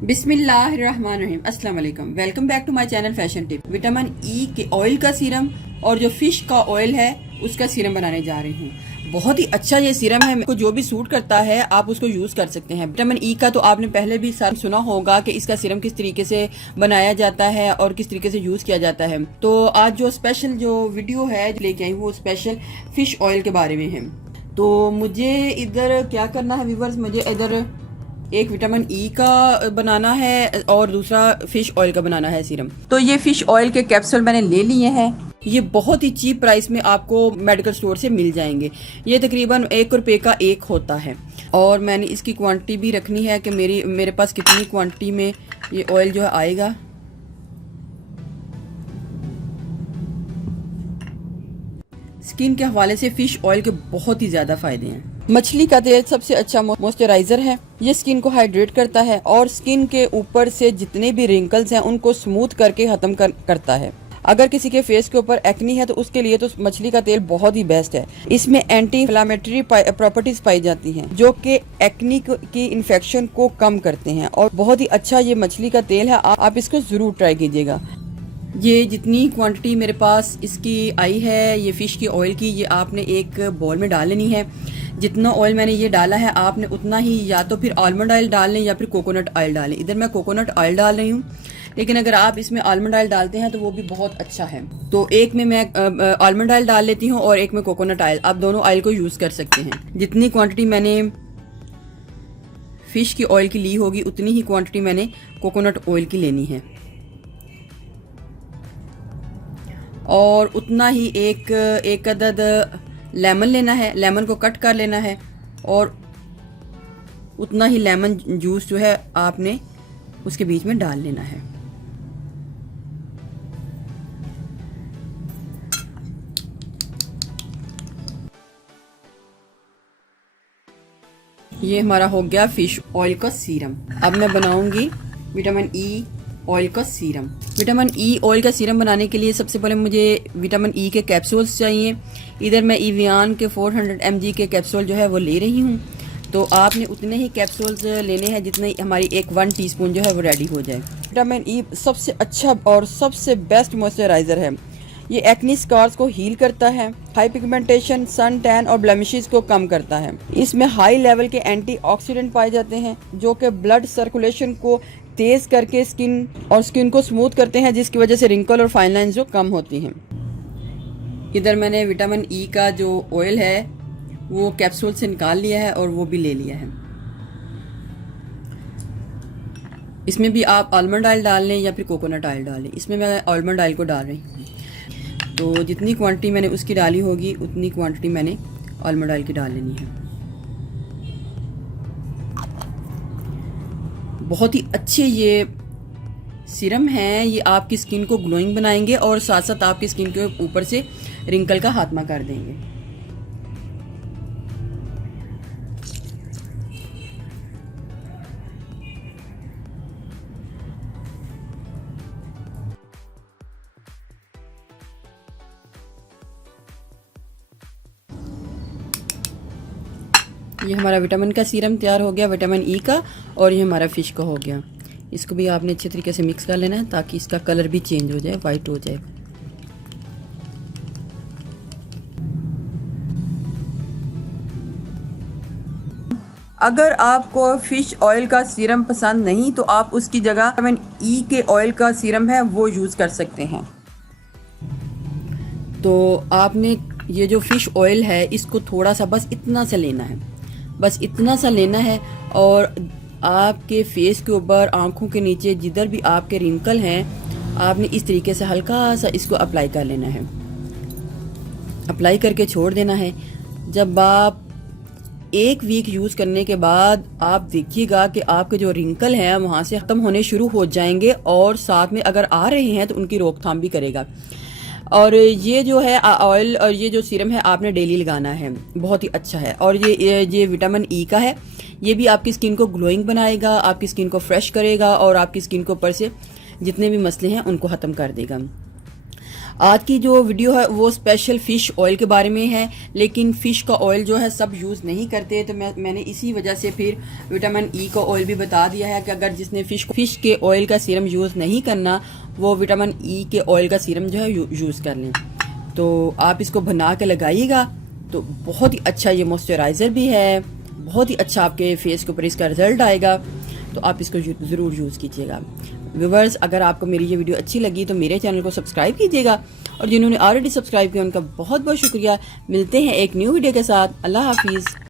बिस्मिल्लाहिर्रहमानिर्रहीम अस्सलाम वालेकुम। Welcome back to my channel fashion tip. Vitamin E के ऑयल का सीरम और जो फिश का ऑयल है उसका सीरम बनाने जा रही हूँ। बहुत ही अच्छा ये सीरम है, को जो भी सूट करता है आप उसको यूज कर सकते हैं। विटामिन ई का तो आपने पहले भी सुना होगा कि इसका सीरम किस तरीके से बनाया जाता है और किस तरीके से यूज किया जाता है। तो आज जो स्पेशल जो वीडियो है लेके आई वो स्पेशल फिश ऑयल के बारे में है। तो मुझे इधर क्या करना है व्यूअर्स, मुझे इधर एक विटामिन ई का बनाना है और दूसरा फिश ऑयल का बनाना है सीरम। तो ये फिश ऑयल के कैप्सूल मैंने ले लिए हैं। ये बहुत ही चीप प्राइस में आपको मेडिकल स्टोर से मिल जाएंगे। ये तकरीबन 1 रुपए का एक होता है और मैंने इसकी क्वांटिटी भी रखनी है कि मेरे पास कितनी क्वांटिटी में ये ऑयल जो है आएगा। स्किन के हवाले से फिश ऑयल के बहुत ही ज्यादा फायदे हैं। मछली का तेल सबसे अच्छा मॉइस्चराइजर है। ये स्किन को हाइड्रेट करता है और स्किन के ऊपर से जितने भी रिंकल्स हैं उनको स्मूथ करके खत्म करता है। अगर किसी के फेस के ऊपर एक्नी है तो उसके लिए तो मछली का तेल बहुत ही बेस्ट है। इसमें एंटी इंफ्लेमेटरी प्रॉपर्टीज पाई जाती हैं जो कि एक्नी की इन्फेक्शन को कम करते हैं और बहुत ही अच्छा ये मछली का तेल है। आप इसको जरूर ट्राई कीजिएगा। ये जितनी क्वांटिटी मेरे पास इसकी आई है ये फिश की ऑयल की, ये आपने एक बॉल में डाल लेनी है। जितना ऑयल मैंने ये डाला है आपने उतना ही या तो फिर आलमंड ऑयल डाल लें या फिर कोकोनट ऑयल डालें। इधर मैं कोकोनट ऑयल डाल रही हूँ, लेकिन अगर आप इसमें आलमंड ऑयल डालते हैं तो वो भी बहुत अच्छा है। तो एक में मैं आलमंड ऑयल डाल लेती हूँ और एक में कोकोनट ऑयल। आप दोनों ऑयल को यूज कर सकते हैं। जितनी क्वांटिटी मैंने फिश की ऑयल की ली होगी उतनी ही क्वांटिटी मैंने कोकोनट ऑयल की लेनी है और उतना ही एक अदद लेमन लेना है। लेमन को कट कर लेना है और उतना ही लेमन जूस जो है आपने उसके बीच में डाल लेना है। ये हमारा हो गया फिश ऑयल का सीरम। अब मैं बनाऊंगी विटामिन ई ऑयल का सीरम। विटामिन ई ऑयल का सीरम बनाने के लिए सबसे पहले मुझे विटामिन ई के कैप्सूल्स चाहिए। इधर मैं इवियान के 400 mg के कैप्सूल जो है वो ले रही हूँ। तो आपने उतने ही कैप्सूल्स लेने हैं जितने हमारी 1 टीस्पून जो है वो रेडी हो जाए। विटामिन ई सबसे अच्छा और सबसे बेस्ट मॉइस्चराइजर है। ये एक्नी स्कार्स को हील करता है, हाई पिगमेंटेशन, सन टैन और ब्लेमिशेस को कम करता है। इसमें हाई लेवल के एंटीऑक्सीडेंट पाए जाते हैं जो कि ब्लड सर्कुलेशन को तेज करके स्किन को स्मूथ करते हैं, जिसकी वजह से रिंकल और फाइन लाइंस जो कम होती हैं। इधर मैंने विटामिन ई का जो ऑयल है वो कैप्सूल से निकाल लिया है और वो भी ले लिया है। इसमें भी आप आलमंड ऑयल डाल लें या फिर कोकोनट ऑयल डाल लें। इसमें मैं आलमंड ऑयल को डाल रही हूँ। तो जितनी क्वांटिटी मैंने उसकी डाली होगी उतनी क्वांटिटी मैंने आलमंड ऑयल की डाल लेनी है। बहुत ही अच्छे ये सीरम हैं। ये आपकी स्किन को ग्लोइंग बनाएंगे और साथ साथ आपकी स्किन के ऊपर से रिंकल का खात्मा कर देंगे। ये हमारा विटामिन का सीरम तैयार हो गया, विटामिन ई का, और ये हमारा फिश का हो गया। इसको भी आपने अच्छे तरीके से मिक्स कर लेना है ताकि इसका कलर भी चेंज हो जाए, वाइट हो जाए। अगर आपको फिश ऑयल का सीरम पसंद नहीं तो आप उसकी जगह विटामिन ई के ऑयल का सीरम है वो यूज़ कर सकते हैं। तो आपने ये जो फिश ऑयल है इसको थोड़ा सा बस इतना सा लेना है, बस इतना सा लेना है और आपके फेस के ऊपर, आंखों के नीचे जिधर भी आपके रिंकल हैं आपने इस तरीके से हल्का सा इसको अप्लाई कर लेना है। अप्लाई करके छोड़ देना है। जब आप 1 वीक यूज़ करने के बाद आप देखिएगा कि आपके जो रिंकल हैं वहाँ से ख़त्म होने शुरू हो जाएंगे और साथ में अगर आ रहे हैं तो उनकी रोकथाम भी करेगा। और ये जो है ऑयल और ये जो सीरम है आपने डेली लगाना है, बहुत ही अच्छा है। और ये विटामिन ई का है, ये भी आपकी स्किन को ग्लोइंग बनाएगा, आपकी स्किन को फ्रेश करेगा और आपकी स्किन के ऊपर से जितने भी मसले हैं उनको ख़त्म कर देगा। आज की जो वीडियो है वो स्पेशल फ़िश ऑयल के बारे में है, लेकिन फ़िश का ऑयल जो है सब यूज़ नहीं करते, तो मैंने इसी वजह से फिर विटामिन ई का ऑयल भी बता दिया है कि अगर जिसने फ़िश के ऑयल का सीरम यूज़ नहीं करना वो विटामिन ई के ऑयल का सीरम जो है यूज़ कर लें। तो आप इसको बना के लगाइएगा तो बहुत ही अच्छा ये मॉइस्चराइज़र भी है, बहुत ही अच्छा आपके फेस के ऊपर इसका रिजल्ट आएगा, तो आप इसको ज़रूर यूज़ कीजिएगा। व्यूवर्स, अगर आपको मेरी ये वीडियो अच्छी लगी तो मेरे चैनल को सब्सक्राइब कीजिएगा, और जिन्होंने ऑलरेडी सब्सक्राइब किया उनका बहुत बहुत शुक्रिया। मिलते हैं एक न्यू वीडियो के साथ। अल्लाह हाफिज़।